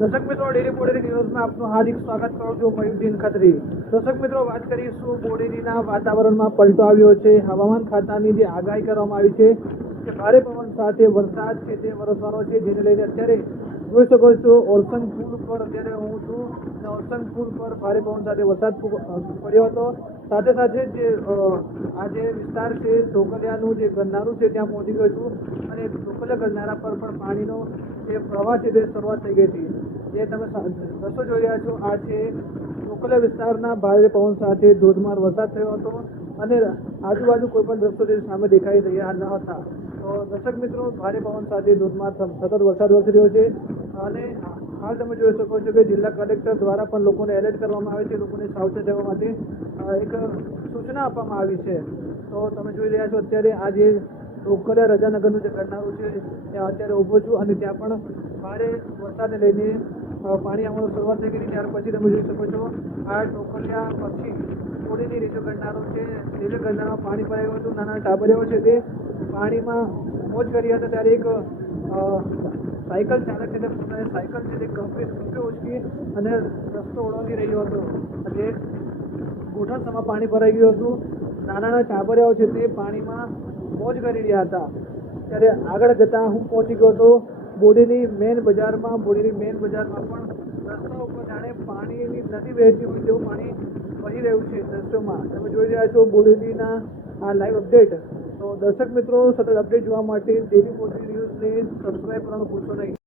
દર્શક મિત્રો, ડેલી બોડેલી ન્યૂઝમાં આપનું હાર્દિક સ્વાગત કરું છું. મયુદ્દીન ખત્રી. દર્શક મિત્રો, વાત કરીશું બોડેલીના વાતાવરણમાં પલટો આવ્યો છે. હવામાન ખાતાની જે આગાહી કરવામાં આવી છે કે ભારે પવન સાથે વરસાદ છે તે વરસવાનો છે, જેને લઈને અત્યારે જોઈ શકો છો ઓરસંગ પુલ પર અત્યારે હું છું અને ઓરસંગ પુલ પર ભારે પવન સાથે વરસાદ પડ્યો હતો. સાથે સાથે જે આ જે વિસ્તાર છે ઢોકલિયાનું જે ગરનારું છે ત્યાં પહોંચી ગયો છું અને ઢોકલિયા ગરનારા પર પણ પાણીનો જે પ્રવાહ છે તે શરૂઆત થઈ ગઈ હતી. જે તમે રસ્તો જોઈ રહ્યા છો આ છે ઢોકલિયા વિસ્તારના ભારે પવન સાથે ધોધમાર વરસાદ થયો હતો અને આજુબાજુ કોઈ પણ દ્રશ્યો જે સામે દેખાઈ રહ્યા ન હતા. તો દર્શક મિત્રો, ભારે પવન સાથે ધોધમાર સતત વરસાદ વરસી રહ્યો છે અને હાલ તમે જોઈ શકો છો કે જિલ્લા કલેક્ટર દ્વારા પણ લોકોને એલર્ટ કરવામાં આવે છે. લોકોને સાવચેત રહેવા માટે એક સૂચના આપવામાં આવી છે. તો તમે જોઈ રહ્યા છો અત્યારે આ જે ઢોકલિયા રજાનગરનું જે ગરનારું છે ત્યાં અત્યારે ઊભો છું અને ત્યાં પણ ભારે વરસાદને લઈને પાણી આવવાનું શરૂઆત થઈ ગઈ. ત્યાર પછી તમે જોઈ શકો છો આ ઢોકલિયા પછી બોડેલી રેલવે ગરનારો છે. રેલવે ગરનારામાં પાણી ભરાયું હતું. નાના ટાબરિયાઓ છે તે પાણીમાં મોજ કરી હતા. ત્યારે એક સાયકલ ચાલક છે તે પોતાની સાયકલ છે તે ગંભીર ઉચકી અને રસ્તો ઓળંગી રહ્યો હતો. જે ઘૂંટણસમાં પાણી ભરાઈ ગયું હતું. નાના ટાબરિયાઓ છે તે પાણીમાં મોજ કરી રહ્યા હતા. ત્યારે આગળ જતાં હું પહોંચી ગયો હતો બોડેલી મેઇન બજારમાં. બોડેલી મેઇન બજારમાં પણ રસ્તા ઉપર જાણે પાણીની નદી વહેતી હોય તેવું પાણી વહી રહ્યું છે. દ્રશ્યોમાં તમે જોઈ રહ્યા છો બોડેલીના આ લાઈવ અપડેટ. તો દર્શક મિત્રો, સતત અપડેટ જોવા માટે ડેલી બોડેલી ન્યૂઝને સબસ્ક્રાઈબ કરવાનું ભૂલશો નહીં.